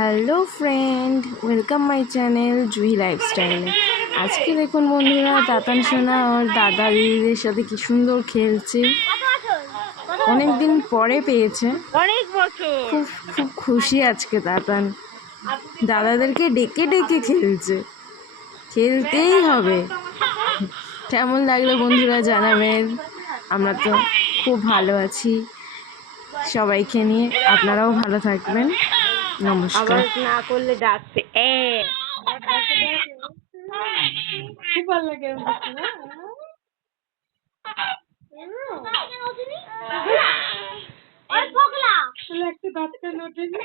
Hello friend, welcome my channel Juhi লাইফস্টাইলে। আজকে দেখুন বন্ধুরা, তাতান সোনা ওর দাদা দিদিদের সাথে কি সুন্দর খেলছে। অনেক দিন পরে পেয়েছে, অনেক বছর। খুব খুব খুশি আজকে তাতান। দাদাদেরকে ডেকে ডেকে খেলছে, খেলতেই হবে। কেমন লাগলো বন্ধুরা জানাবেন। আমরা তো খুব ভালো আছি সবাইকে নিয়ে, আপনারাও ভালো থাকবেন। নমস্কার। আবার না করলে ডাকছে খুব ভালো লাগে একটা দাঁত কেন ওঠেনি?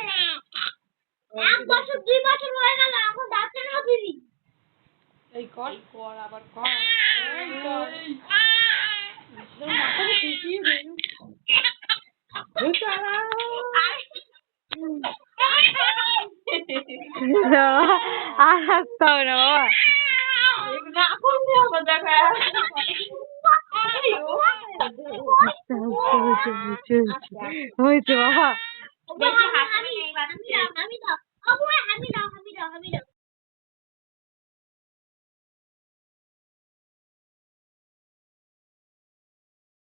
1 বছর 2 বছর হয়ে গেল, এখন দাঁত কেন ওঠেনি? এই কর কর আবার কর। এই তো মাথাটা টিপিয়ে দে। আর হাসতে হবে না বাবা। হয়েছে বাবা। আমি দাও